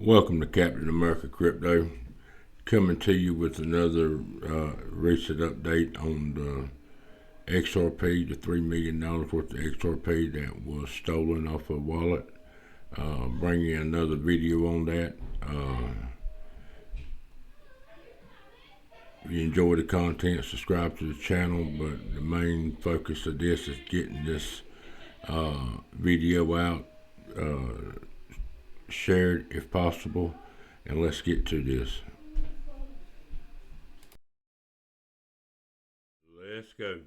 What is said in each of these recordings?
Welcome to Captain America Crypto, coming to you with another recent update on the XRP, the $3 million worth of XRP that was stolen off a wallet. Bringing another video on that. If you enjoy the content, subscribe to the channel, but the main focus of this is getting this video out, shared if possible, and let's get to this. Let's go.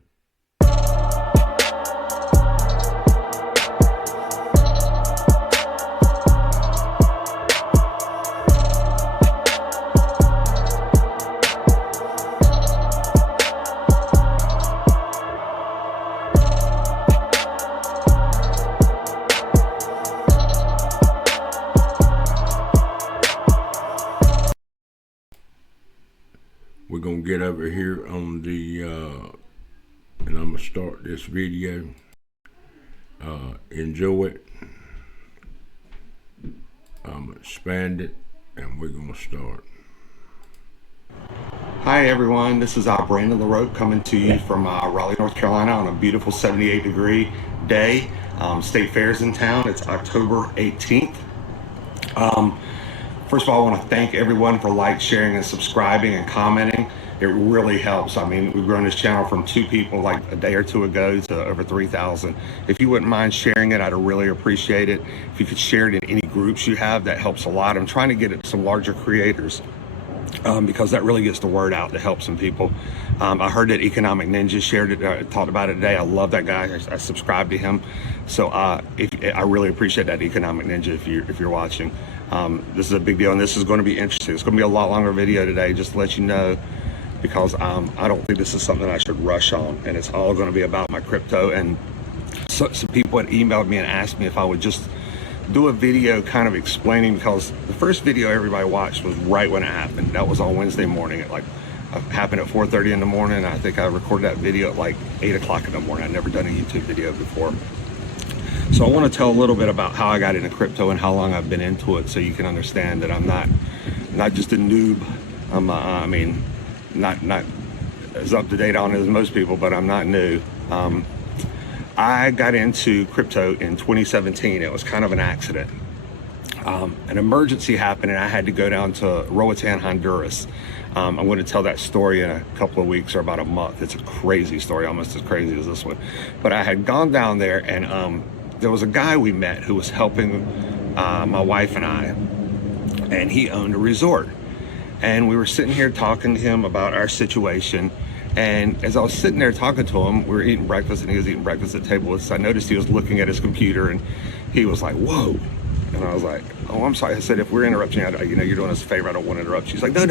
We're gonna get over here on the and I'm gonna start this video. Enjoy it. I'm gonna expand it and we're gonna start. Hi everyone, this is Brandon LaRoque coming to you from Raleigh, North Carolina on a beautiful 78-degree day. State Fair's in town. It's October 18th. First of all, I want to thank everyone for sharing, and subscribing and commenting. It really helps. I mean, we've grown this channel from 2 people like a day or 2 ago to over 3,000. If you wouldn't mind sharing it, I'd really appreciate it. If you could share it in any groups you have, that helps a lot. I'm trying to get it to some larger creators because that really gets the word out to help some people. I heard that Economic Ninja shared it, talked about it today. I love that guy. I subscribe to him. So I really appreciate that, Economic Ninja, if you're watching. This is a big deal, and this is going to be interesting. It's going to be a lot longer video today, just to let you know, because I don't think this is something I should rush on, and it's all going to be about my crypto. And some people had emailed me and asked me if I would just do a video kind of explaining, because the first video everybody watched was right when it happened. That was on Wednesday morning. It happened at 4:30 in the morning. I think I recorded that video at 8 o'clock in the morning. I'd never done a YouTube video before. So I want to tell a little bit about how I got into crypto and how long I've been into it, so you can understand that I'm not just a noob. I mean, not as up to date on it as most people, but I'm not new. I got into crypto in 2017. It was kind of an accident. An emergency happened and I had to go down to Roatan, Honduras. I'm going to tell that story in a couple of weeks or about a month. It's a crazy story, almost as crazy as this one. But I had gone down there, and there was a guy we met who was helping my wife and I, and he owned a resort. And we were sitting here talking to him about our situation. And as I was sitting there talking to him, we were eating breakfast, and he was eating breakfast at the table. So I noticed he was looking at his computer, and he was like, "Whoa." And I was like, "Oh, I'm sorry." I said, "If we're interrupting you, you're doing us a favor. I don't want to interrupt you." He's like, No,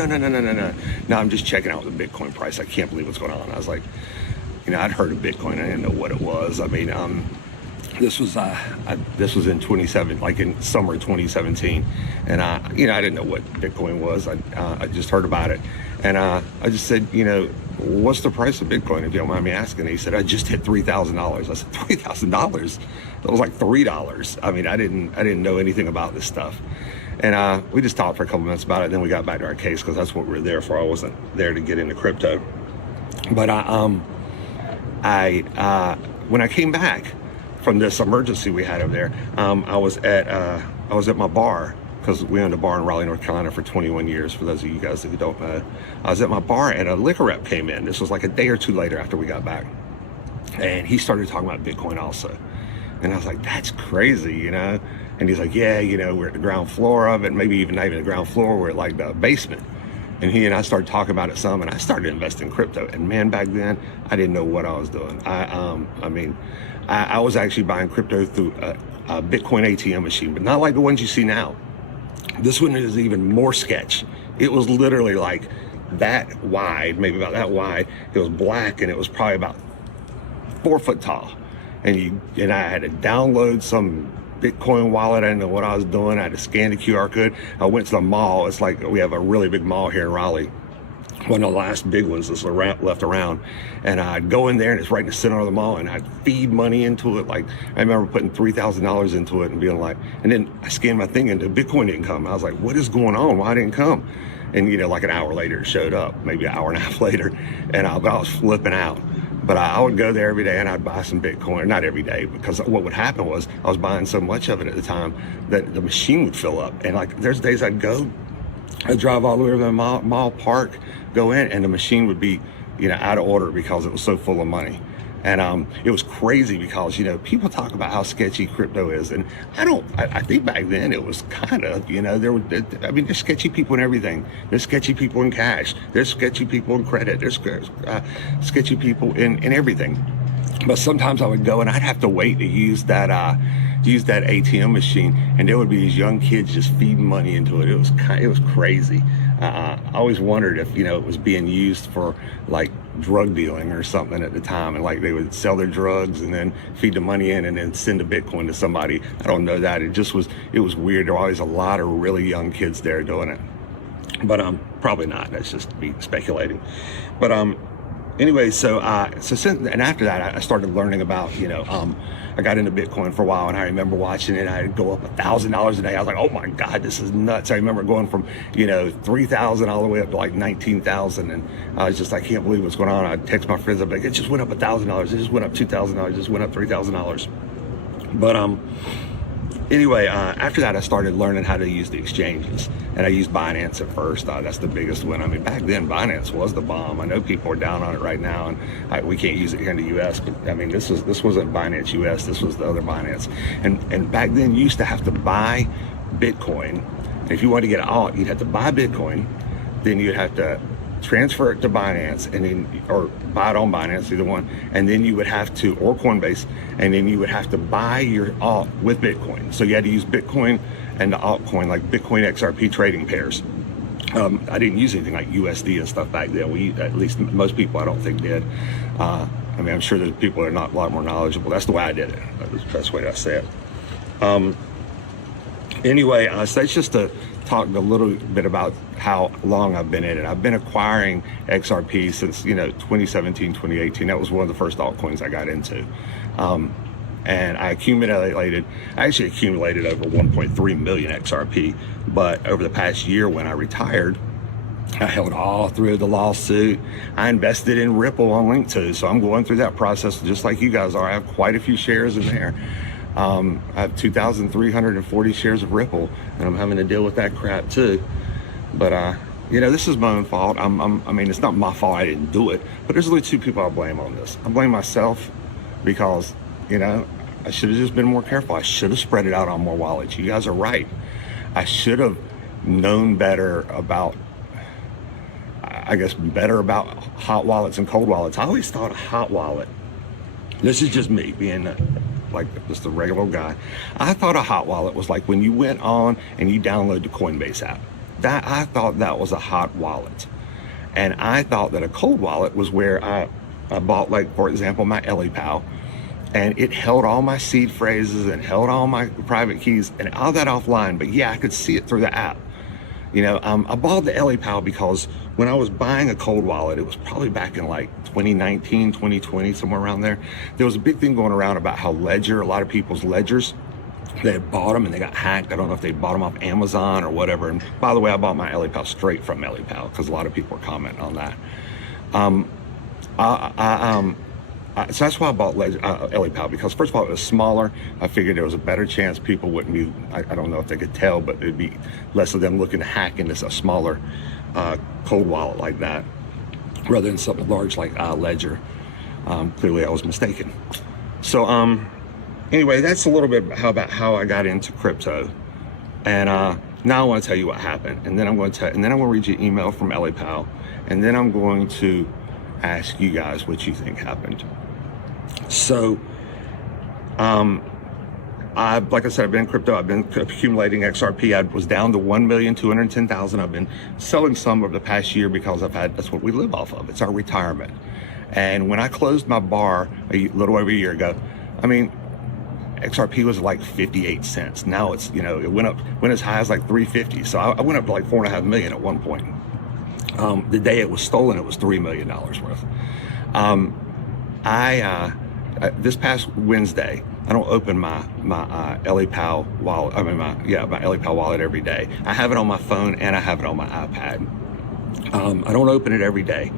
I'm just checking out the Bitcoin price. I can't believe what's going on." I was like, I'd heard of Bitcoin. I didn't know what it was. I mean, this was in 27, in summer 2017, and I didn't know what Bitcoin was. I just heard about it, and I just said, "What's the price of Bitcoin, if you don't mind me asking?" And he said, "I just hit $3,000. I said, $3,000? That was like $3. I mean, I didn't know anything about this stuff. And we just talked for a couple minutes about it, and then we got back to our case, because that's what we were there for. I wasn't there to get into crypto. But when I came back from this emergency we had over there, I was at my bar, because we owned a bar in Raleigh, North Carolina for 21 years, for those of you guys who don't know. I was at my bar, and a liquor rep came in. This was like a day or 2 later after we got back. And he started talking about Bitcoin also. And I was like, "That's crazy, And he's like, "Yeah, we're at the ground floor of it, maybe even not even the ground floor, we're at the basement." And he and I started talking about it some, and I started investing in crypto. And man, back then, I didn't know what I was doing. I was actually buying crypto through a Bitcoin ATM machine, but not like the ones you see now. This one is even more sketch. It was literally like that wide, maybe about that wide. It was black, and it was probably about 4 foot tall. And I had to download some Bitcoin wallet. I didn't know what I was doing. I had to scan the QR code. I went to the mall. It's like we have a really big mall here in Raleigh. one of the last big ones that's left around. And I'd go in there, and it's right in the center of the mall, and I'd feed money into it. Like, I remember putting $3,000 into it and being like, and then I scanned my thing and the Bitcoin didn't come. I was like, what is going on? Why didn't it come? And, you know, like an hour later it showed up, maybe an hour and a half later, and I was flipping out. But I would go there every day and I'd buy some Bitcoin. Not every day, because what would happen was I was buying so much of it at the time that the machine would fill up. And like, there's days I'd drive all the way to the mall park, go in, and the machine would be, you know, out of order because it was so full of money. And it was crazy because, you know, people talk about how sketchy crypto is, and I think back then it was kind of, you know, there's sketchy people in everything. There's sketchy people in cash. There's sketchy people in credit. There's sketchy people in everything. But sometimes I would go and I'd have to wait to use that ATM machine, and there would be these young kids just feeding money into it. It was crazy. I always wondered if, you know, it was being used for like drug dealing or something at the time, and like they would sell their drugs and then feed the money in and then send a Bitcoin to somebody. I don't know that. It was weird. There were always a lot of really young kids there doing it, but probably not. That's just me speculating. But anyway, so since, and after that, I started learning about, you know, I got into Bitcoin for a while, and I remember watching it. I'd go up $1,000 a day. I was like, oh my God, this is nuts. I remember going from, you know, 3,000 all the way up to like 19,000, and I was just, I can't believe what's going on. I'd text my friends, I'd be like, it just went up $1,000. It just went up $2,000. It just went up $3,000. But anyway, after that, I started learning how to use the exchanges, and I used Binance at first. That's the biggest one. I mean, back then, Binance was the bomb. I know people are down on it right now, and we can't use it here in the U.S., but I mean, this wasn't Binance U.S., this was the other Binance. And back then, you used to have to buy Bitcoin. And if you wanted to get alt, you'd have to buy Bitcoin, then you'd have to transfer it to Binance, and then, or buy it on Binance, either one, and then you would have to, or Coinbase, and then you would have to buy your alt with Bitcoin. So you had to use Bitcoin and the altcoin, like Bitcoin XRP trading pairs. I didn't use anything like USD and stuff back then. At least most people I don't think did. I mean, I'm sure there's people that are not a lot more knowledgeable. That's the way I did it. That was the best way to say it. Anyway, so that's just to talk a little bit about how long I've been in it. I've been acquiring XRP since, you know, 2017, 2018. That was one of the first altcoins I got into. And I actually accumulated over 1.3 million XRP. But over the past year, when I retired, I held all through the lawsuit. I invested in Ripple on Link2, so I'm going through that process just like you guys are. I have quite a few shares in there. I have 2,340 shares of Ripple, and I'm having to deal with that crap too. But you know, this is my own fault. I mean, it's not my fault I didn't do it, but there's only two people I blame on this. I blame myself because, you know, I should have just been more careful. I should have spread it out on more wallets. You guys are right. I should have known better about, I guess, better about hot wallets and cold wallets. I always thought a hot wallet, this is just me being like just a regular guy, I thought a hot wallet was like when you went on and you download the Coinbase app. That, I thought that was a hot wallet. And I thought that a cold wallet was where I bought, like, for example, my EliPal, and it held all my seed phrases and held all my private keys and all that offline. But yeah, I could see it through the app. You know, I bought the EliPal because when I was buying a cold wallet, it was probably back in like 2019, 2020, somewhere around there. There was a big thing going around about how a lot of people's ledgers, they had bought them and they got hacked. I don't know if they bought them off Amazon or whatever. And by the way, I bought my EliPal straight from EliPal because a lot of people were commenting on that. So that's why I bought EliPal, because first of all, it was smaller. I figured there was a better chance people wouldn't be, I don't know if they could tell, but it'd be less of them looking to hack into a smaller cold wallet like that, rather than something large like Ledger. Clearly I was mistaken. So anyway, that's a little bit about how I got into crypto. And now I want to tell you what happened. And then I'm going to read you an email from EliPal. And then I'm going to ask you guys what you think happened. So, like I said, I've been in crypto. I've been accumulating XRP. I was down to 1,210,000. I've been selling some over the past year because that's what we live off of. It's our retirement. And when I closed my bar a little over a year ago, I mean, XRP was like 58 cents. Now it's, you know, it went as high as like 350. So I went up to like 4.5 million at one point. The day it was stolen, it was $3 million worth. This past Wednesday, I don't open my LEPAL wallet. I mean my LEPAL wallet every day. I have it on my phone and I have it on my iPad. I don't open it every day,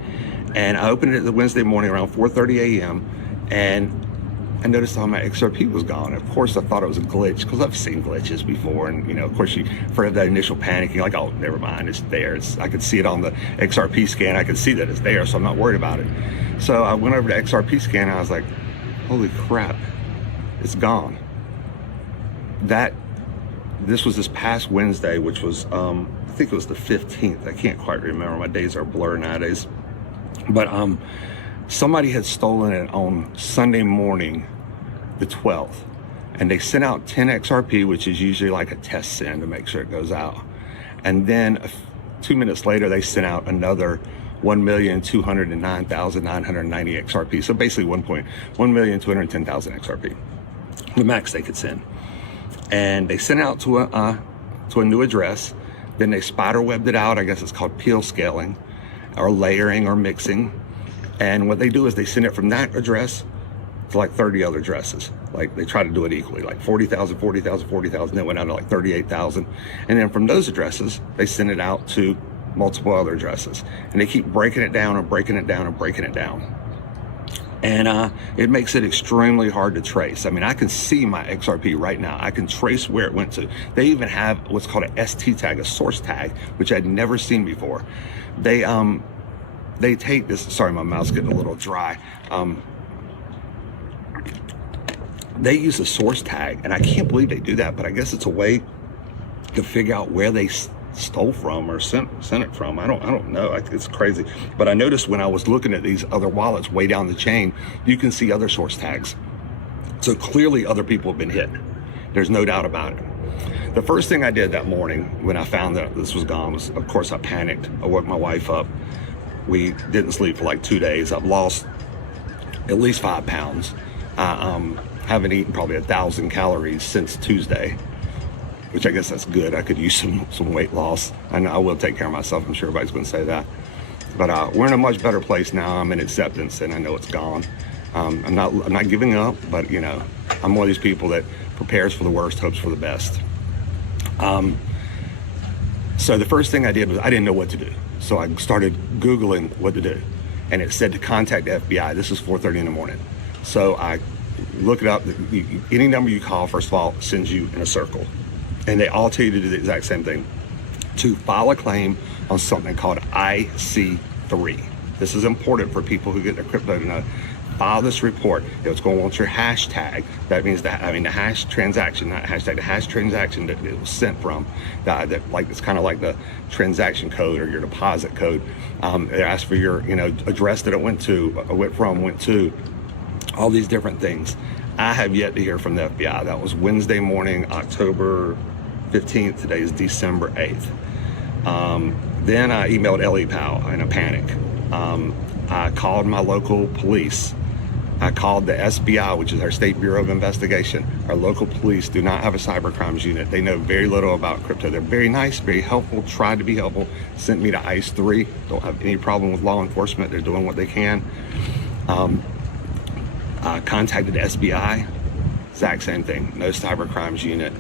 and I opened it the Wednesday morning around 4:30 a.m. and I noticed all my XRP was gone. Of course, I thought it was a glitch because I've seen glitches before, and of course, for that initial panic, you're like, oh, never mind, it's there. I could see it on the XRP scan. I could see that it's there, so I'm not worried about it. So I went over to XRP scan, and I was like, holy crap, it's gone. This was this past Wednesday, which was I think it was the 15th. I can't quite remember. My days are blurred nowadays. But somebody had stolen it on Sunday morning, the 12th, and they sent out 10 XRP, which is usually like a test send to make sure it goes out. And then 2 minutes later, they sent out another 1,209,990 XRP. So basically 1,210,000 XRP, the max they could send. And they sent it out to a new address. Then they spiderwebbed it out. I guess it's called peel scaling or layering or mixing. And what they do is they send it from that address to like 30 other addresses. Like they try to do it equally, like 40,000, 40,000, 40,000, then went out to like 38,000. And then from those addresses, they send it out to multiple other addresses. And they keep breaking it down and breaking it down and breaking it down. And it makes it extremely hard to trace. I mean, I can see my XRP right now. I can trace where it went to. They even have what's called a ST tag, a source tag, which I'd never seen before. They take this, sorry, my mouth's getting a little dry. They use a source tag, and I can't believe they do that, but I guess it's a way to figure out where they stole from or sent it from. I don't know. It's crazy. But I noticed when I was looking at these other wallets way down the chain, you can see other source tags. So clearly other people have been hit. There's no doubt about it. The first thing I did that morning when I found that this was gone was, of course, I panicked. I woke my wife up. We didn't sleep for like 2 days. I've lost at least 5 pounds. I haven't eaten probably 1,000 calories since Tuesday, which I guess that's good. I could use some weight loss. I know I will take care of myself. I'm sure everybody's going to say that. But we're in a much better place now. I'm in acceptance, and I know it's gone. I'm not giving up, but I'm one of these people that prepares for the worst, hopes for the best. So the first thing I did was I didn't know what to do. So I started Googling what to do, and it said to contact the FBI. This is 4:30 in the morning. So I look it up. Any number you call, first of all, sends you in a circle. And they all tell you to do the exact same thing, to file a claim on something called IC3. This is important for people who get their crypto to know. File this report. It's going to want your hashtag. That means that, the hash transaction, not hashtag, the hash transaction that it was sent from. That like it's kind of like the transaction code or your deposit code. They ask for your address that it went to, went to, all these different things. I have yet to hear from the FBI. That was Wednesday morning, October 15th. Today is December 8th. Then I emailed LEPAL in a panic. I called my local police. I called the SBI, which is our State Bureau of Investigation. Our local police do not have a cyber crimes unit. They know very little about crypto. They're very nice, very helpful, tried to be helpful, sent me to ICE3. Don't have any problem with law enforcement. They're doing what they can. I contacted the SBI, exact same thing, no cyber crimes unit.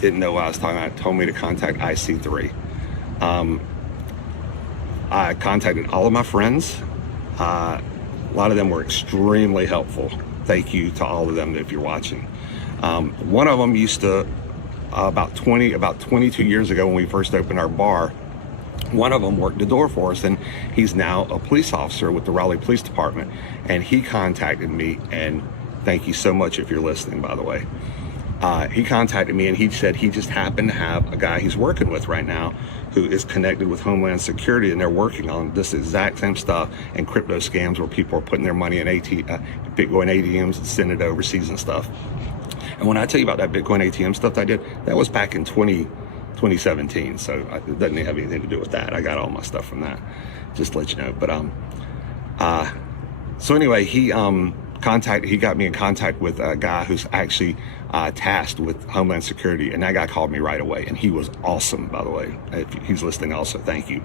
Didn't know what I was talking about, told me to contact IC3. I contacted all of my friends. A lot of them were extremely helpful. Thank you to all of them if you're watching. One of them used to, about 22 years ago when we first opened our bar, one of them worked the door for us, and he's now a police officer with the Raleigh Police Department. And he contacted me, and thank you so much if you're listening, by the way. He contacted me, and he said he just happened to have a guy he's working with right now who is connected with Homeland Security, and they're working on this exact same stuff and crypto scams where people are putting their money in Bitcoin ATMs and sending it overseas and stuff. And when I tell you about that Bitcoin ATM stuff I did, that was back in 2017, so it doesn't have anything to do with that. I got all my stuff from that, just to let you know. But so anyway, he got me in contact with a guy who's actually tasked with Homeland Security, and that guy called me right away, and he was awesome, by the way. If he's listening also, thank you.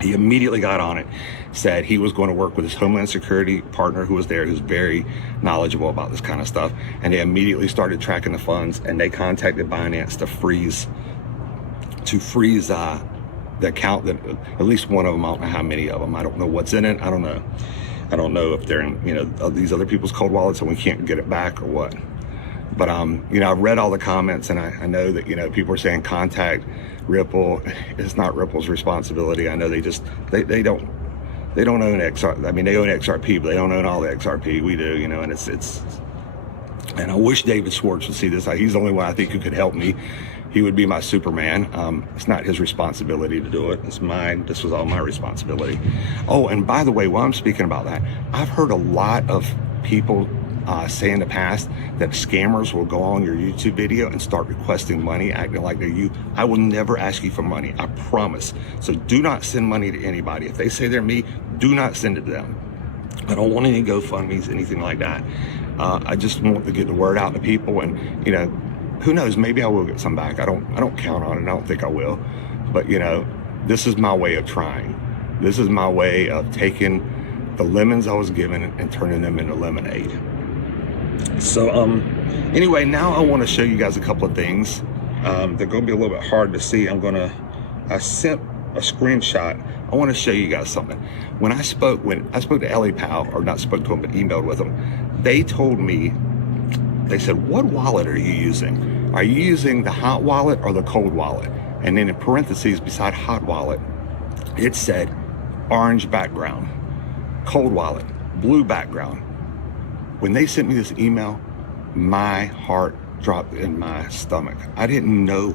He immediately got on it, said he was going to work with his Homeland Security partner who was there, who's very knowledgeable about this kind of stuff. And they immediately started tracking the funds, and they contacted Binance to freeze the account that at least one of them, I don't know how many of them, I don't know what's in it. I don't know if they're in, you know, these other people's cold wallets and we can't get it back or what. But, you know, I've read all the comments, and I know that, you know, people are saying contact Ripple. It's not Ripple's responsibility. I know they don't own XRP. I mean, they own XRP, but they don't own all the XRP. We do, you know, and and I wish David Schwartz would see this. He's the only one I think who could help me. He would be my Superman. It's not his responsibility to do it. It's mine. This was all my responsibility. Oh, and by the way, while I'm speaking about that, I've heard a lot of people say in the past that scammers will go on your YouTube video and start requesting money, acting like they're you. I will never ask you for money, I promise. So do not send money to anybody. If they say they're me, do not send it to them. I don't want any GoFundMes, anything like that. I just want to get the word out to people, and you know, who knows, maybe I will get some back. I don't count on it. I don't think I will. But you know, this is my way of trying. This is my way of taking the lemons I was given and turning them into lemonade. So anyway, now I want to show you guys a couple of things. They're going to be a little bit hard to see. I sent a screenshot. I want to show you guys something. When I spoke to LAPAL, or not spoke to them, but emailed with them, they told me, they said, what wallet are you using? Are you using the hot wallet or the cold wallet? And then in parentheses beside hot wallet, it said orange background, cold wallet, blue background. When they sent me this email, my heart dropped in my stomach. I didn't know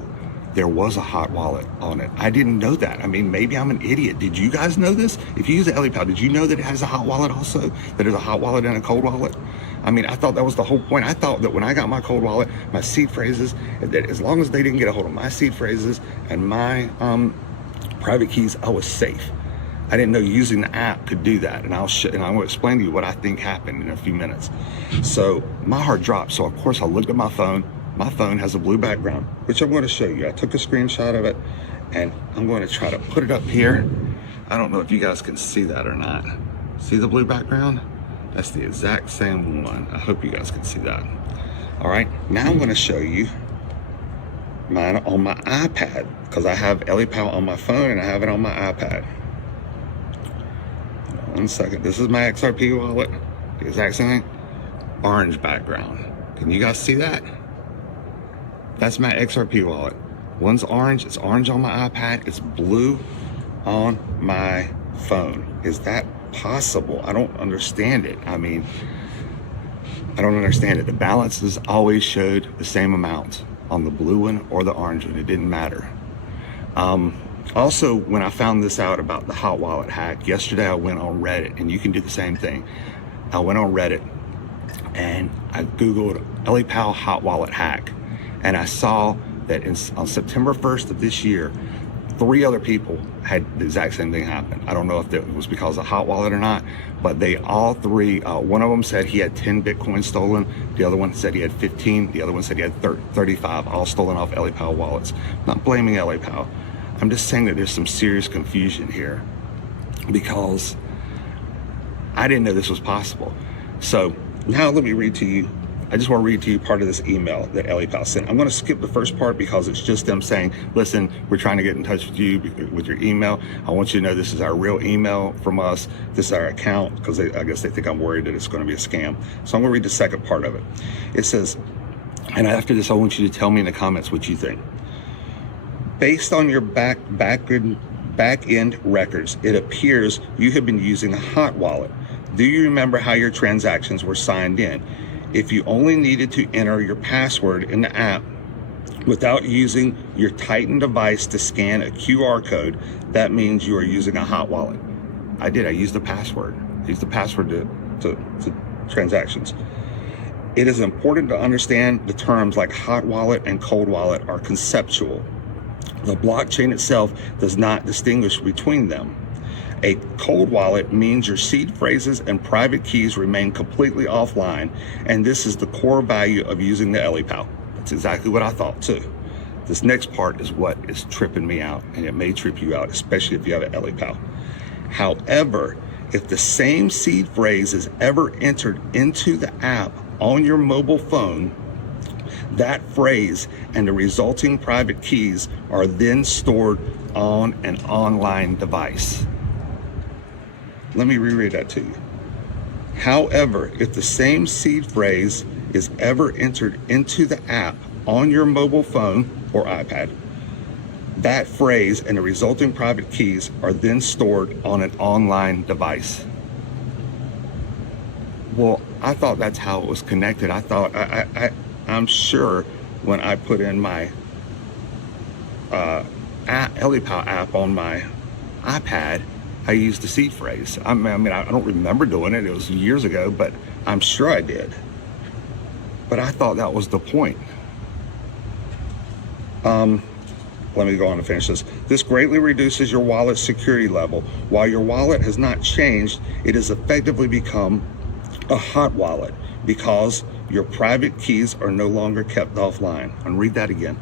there was a hot wallet on it. I didn't know that. I mean, maybe I'm an idiot. Did you guys know this? If you use the LAPAL, did you know that it has a hot wallet also? That there's a hot wallet and a cold wallet? I mean, I thought that was the whole point. I thought that when I got my cold wallet, my seed phrases, that as long as they didn't get a hold of my seed phrases and my private keys, I was safe. I didn't know using the app could do that, and I'm going to explain to you what I think happened in a few minutes. So my heart dropped. So of course I looked at my phone. My phone has a blue background, which I'm going to show you. I took a screenshot of it, and I'm going to try to put it up here. I don't know if you guys can see that or not. See the blue background? That's the exact same one. I hope you guys can see that. All right, now I'm going to show you mine on my iPad, because I have LAPAL on my phone and I have it on my iPad. 1 second. This is my XRP wallet. The exact same thing. Orange background. Can you guys see that? That's my XRP wallet. One's orange. It's orange on my iPad. It's blue on my phone. Is that possible? I don't understand it. I mean, I don't understand it. The balances always showed the same amount on the blue one or the orange one. It didn't matter. Also, when I found this out about the hot wallet hack, yesterday I went on Reddit, and you can do the same thing. I went on Reddit and I Googled LAPAL hot wallet hack, and I saw that on September 1st of this year, 3 other people had the exact same thing happen. I don't know if it was because of hot wallet or not, but they all 3, one of them said he had 10 Bitcoin stolen. The other one said he had 15. The other one said he had 35, all stolen off LAPAL wallets. I'm not blaming LAPAL. I'm just saying that there's some serious confusion here, because I didn't know this was possible. So now let me read to you. I just want to read to you part of this email that LAPAL sent. I'm going to skip the first part because it's just them saying, listen, we're trying to get in touch with you with your email. I want you to know this is our real email from us. This is our account, because I guess they think I'm worried that it's going to be a scam. So I'm going to read the second part of it. It says, and after this, I want you to tell me in the comments what you think. Based on your back-end records, it appears you have been using a hot wallet. Do you remember how your transactions were signed in? If you only needed to enter your password in the app without using your Titan device to scan a QR code, that means you are using a hot wallet. I did. I used the password. I used the password to transactions. It is important to understand the terms like hot wallet and cold wallet are conceptual. The blockchain itself does not distinguish between them. A cold wallet means your seed phrases and private keys remain completely offline, and this is the core value of using the LAPAL. That's exactly what I thought too. This next part is what is tripping me out, and it may trip you out, especially if you have an LEPAL. However, if the same seed phrase is ever entered into the app on your mobile phone, that phrase and the resulting private keys are then stored on an online device. Let me reread that to you. However, if the same seed phrase is ever entered into the app on your mobile phone or iPad, that phrase and the resulting private keys are then stored on an online device. Well, I thought that's how it was connected. I thought, I'm sure when I put in my LEPAL app on my iPad, I used the seed phrase. I don't remember doing it. It was years ago, but I'm sure I did. But I thought that was the point. Let me go on and finish this. This greatly reduces your wallet's security level. While your wallet has not changed, it has effectively become a hot wallet because your private keys are no longer kept offline. And read that again.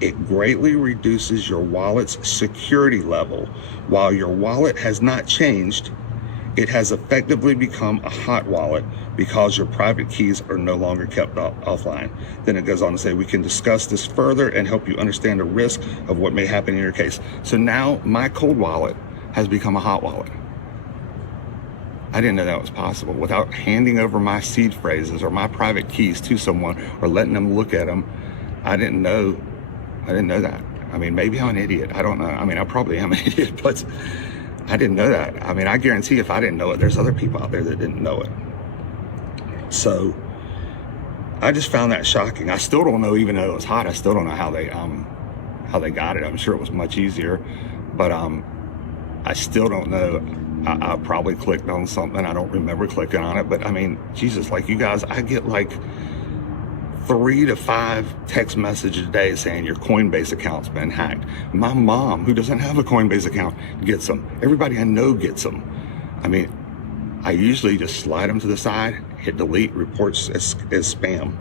It greatly reduces your wallet's security level. While your wallet has not changed, it has effectively become a hot wallet because your private keys are no longer kept offline. Then it goes on to say, we can discuss this further and help you understand the risk of what may happen in your case. So now my cold wallet has become a hot wallet. I didn't know that was possible. Without handing over my seed phrases or my private keys to someone or letting them look at them, I didn't know that. I mean, maybe I'm an idiot. I don't know. I mean, I probably am an idiot, but I didn't know that. I mean, I guarantee if I didn't know it, there's other people out there that didn't know it. So I just found that shocking. I still don't know, even though it was hot, I still don't know how they got it. I'm sure it was much easier, but I still don't know. I probably clicked on something. I don't remember clicking on it, but I mean, Jesus, like you guys, I get like 3 to 5 text messages a day saying your Coinbase account's been hacked. My mom, who doesn't have a Coinbase account, gets them. Everybody I know gets them. I mean, I usually just slide them to the side, hit delete, reports as spam.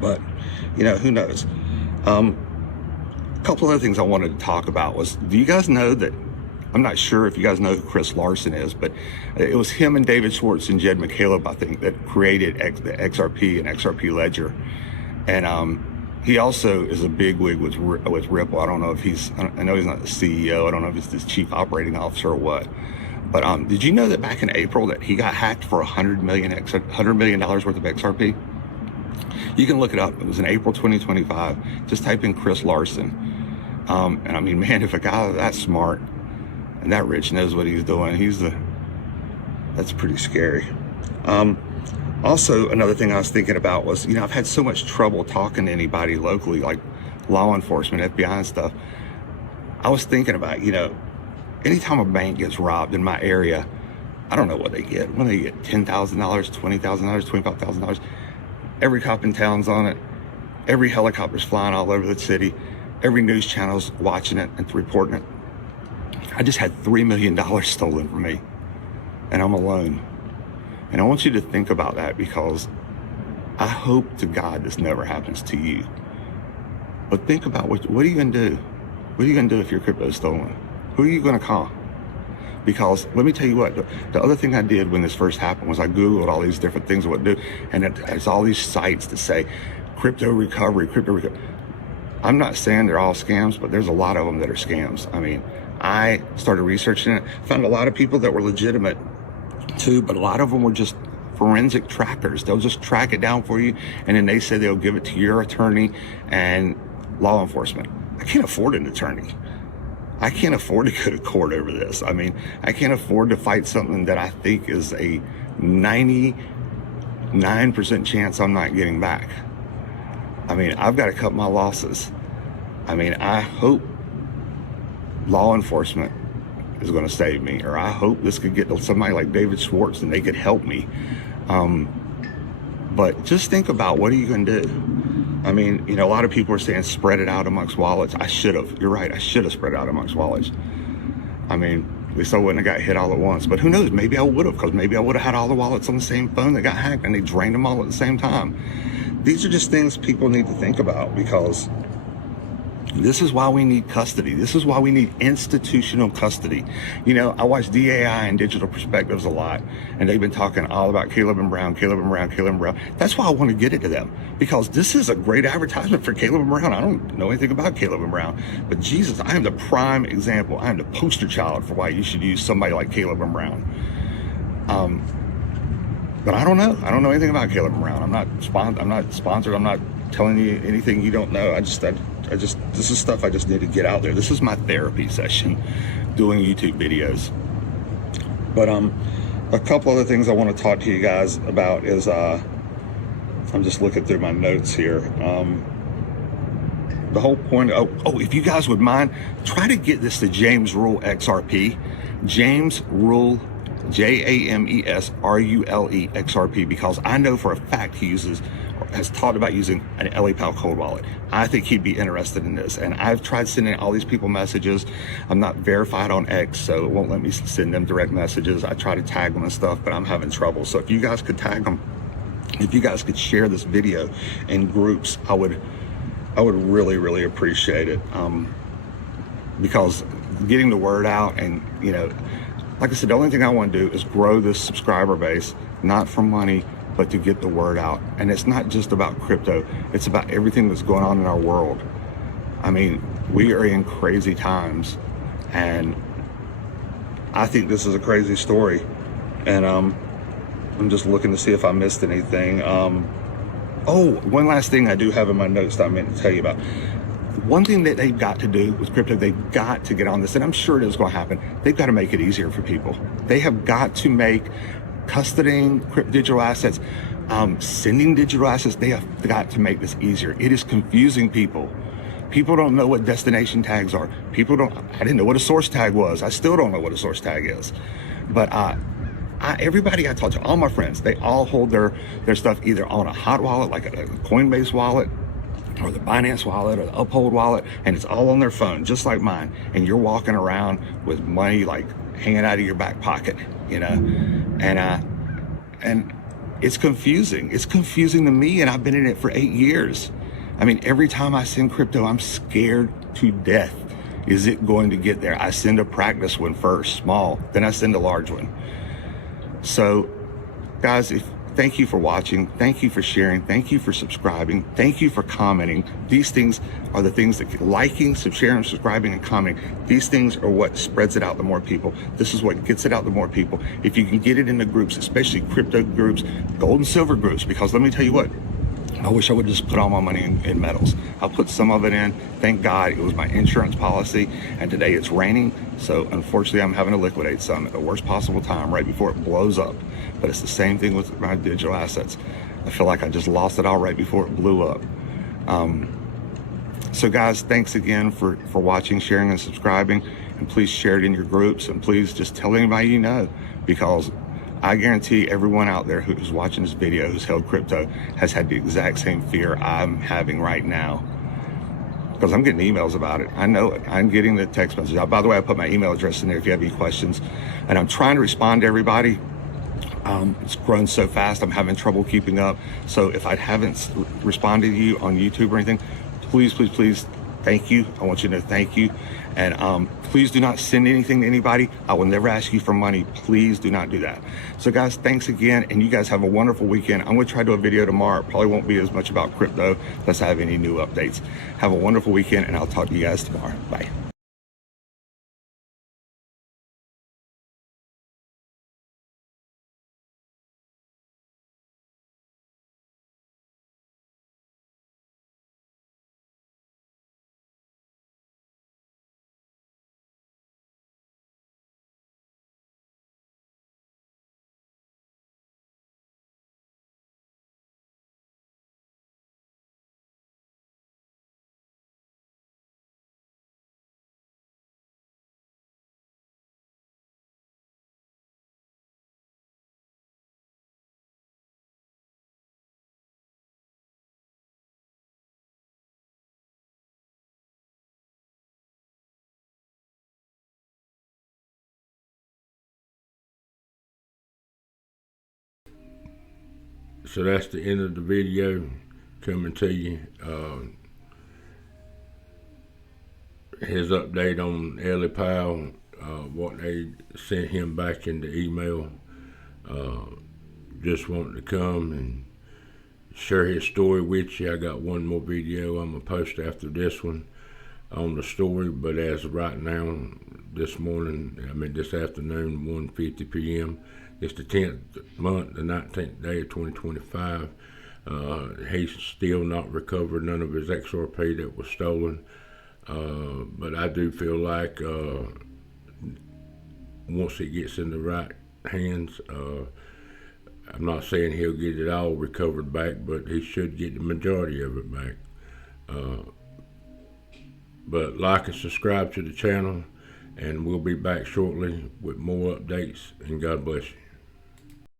But, you know, who knows? A couple other things I wanted to talk about was, do you guys know that, I'm not sure if you guys know who Chris Larson is, but it was him and David Schwartz and Jed McCaleb, I think, that created the XRP and XRP Ledger. And he also is a bigwig with Ripple. I don't know if I know he's not the CEO. I don't know if he's the chief operating officer or what. But did you know that back in April that he got hacked for $100 million worth of XRP? You can look it up. It was in April 2025. Just type in Chris Larson. And I mean, man, if a guy that smart and that rich knows what he's doing, that's pretty scary. Also, another thing I was thinking about was, you know, I've had so much trouble talking to anybody locally, like law enforcement, FBI and stuff. I was thinking about, you know, anytime a bank gets robbed in my area, I don't know what they get. When they get $10,000, $20,000, $25,000, every cop in town's on it. Every helicopter's flying all over the city. Every news channel's watching it and reporting it. I just had $3 million stolen from me, and I'm alone. And I want you to think about that, because I hope to God this never happens to you. But think about what are you gonna do? What are you gonna do if your crypto is stolen? Who are you gonna call? Because let me tell you what, the other thing I did when this first happened was I Googled all these different things what to do, and it's all these sites that say crypto recovery. I'm not saying they're all scams, but there's a lot of them that are scams. I mean, I started researching it, found a lot of people that were legitimate too, but a lot of them were just forensic trackers. They'll just track it down for you, and then they say they'll give it to your attorney and law enforcement. I can't afford an attorney. I can't afford to go to court over this. I mean, I can't afford to fight something that I think is a 99% chance I'm not getting back. I mean, I've got to cut my losses. I mean, I hope law enforcement is going to save me, or I hope this could get to somebody like David Schwartz and they could help me. But just think about, what are you going to do? I mean, you know, a lot of people are saying spread it out amongst wallets. I should have. You're right. I should have spread it out amongst wallets. I mean, at least I wouldn't have got hit all at once. But who knows? Maybe I would have, because maybe I would have had all the wallets on the same phone that got hacked and they drained them all at the same time. These are just things people need to think about, because This is why we need custody. This is why we need institutional custody. You know, I watch DAI and Digital Perspectives a lot, and they've been talking all about Caleb and Brown, Caleb and Brown, Caleb and Brown. That's why I want to get it to them, because this is a great advertisement for Caleb and Brown. I don't know anything about Caleb and Brown, but Jesus, I am the prime example. I am the poster child for why you should use somebody like Caleb and Brown. But I don't know. I don't know anything about Caleb and Brown. I'm not sponsored. I'm not telling you anything you don't know. I just this is stuff I just need to get out there. This is my therapy session, doing YouTube videos. But a couple other things I want to talk to you guys about is I'm just looking through my notes here. The whole point. Oh, if you guys would mind, try to get this to James Rule XRP. James Rule, JAMESRULE XRP, because I know for a fact he has taught about using an LAPAL cold wallet. I think he'd be interested in this. And I've tried sending all these people messages. I'm not verified on X, so it won't let me send them direct messages. I try to tag them and stuff, but I'm having trouble. So if you guys could tag them, if you guys could share this video in groups, I would really, really appreciate it. Because getting the word out, and you know, like I said, the only thing I want to do is grow this subscriber base, not for money, but to get the word out. And it's not just about crypto, it's about everything that's going on in our world. I mean, we are in crazy times, and I think this is a crazy story. And I'm just looking to see if I missed anything. Oh, one last thing I do have in my notes that I meant to tell you about. One thing that they've got to do with crypto, they've got to get on this, and I'm sure it is going to happen. They've got to make it easier for people. They have got to make custodying digital assets, sending digital assets, they have got to make this easier. It is confusing people. People don't know what destination tags are. I didn't know what a source tag was. I still don't know what a source tag is. But everybody I talk to, all my friends, they all hold their stuff either on a hot wallet, like a Coinbase wallet, or the Binance wallet, or the Uphold wallet, and it's all on their phone, just like mine. And you're walking around with money like hanging out of your back pocket, you know? And it's confusing. It's confusing to me, and I've been in it for 8 years. I mean, every time I send crypto, I'm scared to death. Is it going to get there? I send a practice one first, small, then I send a large one. So, guys, thank you for watching. Thank you for sharing. Thank you for subscribing. Thank you for commenting. These things are the things that liking, sharing, subscribing, and commenting. These things are what spreads it out to more people. This is what gets it out to more people. If you can get it into groups, especially crypto groups, gold and silver groups, because let me tell you what, I wish I would just put all my money in metals. I'll put some of it in. Thank God it was my insurance policy, and today it's raining, so unfortunately I'm having to liquidate some at the worst possible time, right before it blows up. But it's the same thing with my digital assets. I feel like I just lost it all right before it blew up. So guys, thanks again for watching, sharing, and subscribing, and please share it in your groups, and please just tell anybody you know, because I guarantee everyone out there who's watching this video who's held crypto has had the exact same fear I'm having right now, because I'm getting emails about it. I know it. I'm getting the text messages. By the way, I put my email address in there if you have any questions, and I'm trying to respond to everybody. It's grown so fast, I'm having trouble keeping up. So if I haven't responded to you on YouTube or anything, please, please, please, thank you. I want you to know thank you. And please do not send anything to anybody. I will never ask you for money. Please do not do that. So guys, thanks again, and you guys have a wonderful weekend. I'm gonna try to do a video tomorrow. It probably won't be as much about crypto unless I have any new updates. Have a wonderful weekend, and I'll talk to you guys tomorrow. Bye. So that's the end of the video, coming to you. his update on Ellie Powell, what they sent him back in the email. Just wanting to come and share his story with you. I got one more video I'm gonna post after this one on the story, but as of right now, this afternoon, 1:50 p.m. It's the 10th month, the 19th day of 2025. He's still not recovered none of his XRP that was stolen. But I do feel like once it gets in the right hands, I'm not saying he'll get it all recovered back, but he should get the majority of it back. But like and subscribe to the channel, and we'll be back shortly with more updates, and God bless you.